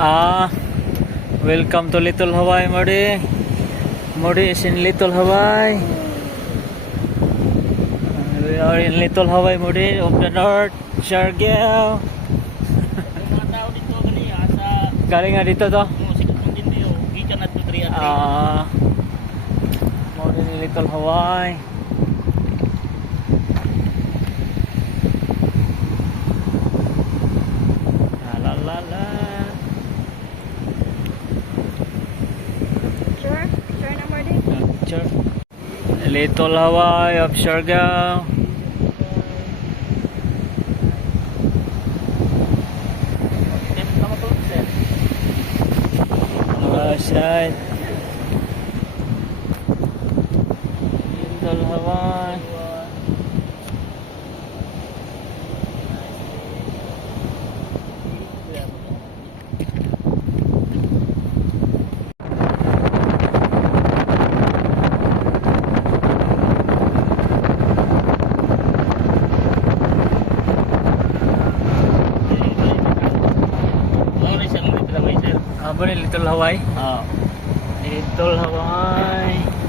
Ah, welcome to Little Hawaii, Modi. Modi is in Little Hawaii. We are in Little Hawaii, Modi, of the North, Siargao. Mga tao dito gali sa Galing nga dito to. sikat ng dindi o gikan na to 3 at Ah, Modi in Little Hawaii. La la la. Sure? Sure na more din? Picture. Little Hawaii of Siargao. tama to sir. Alright. Little Hawaii. Ano siya ng dito lang sir? Abo ni Little Hawaii. Ah. Little Hawaii.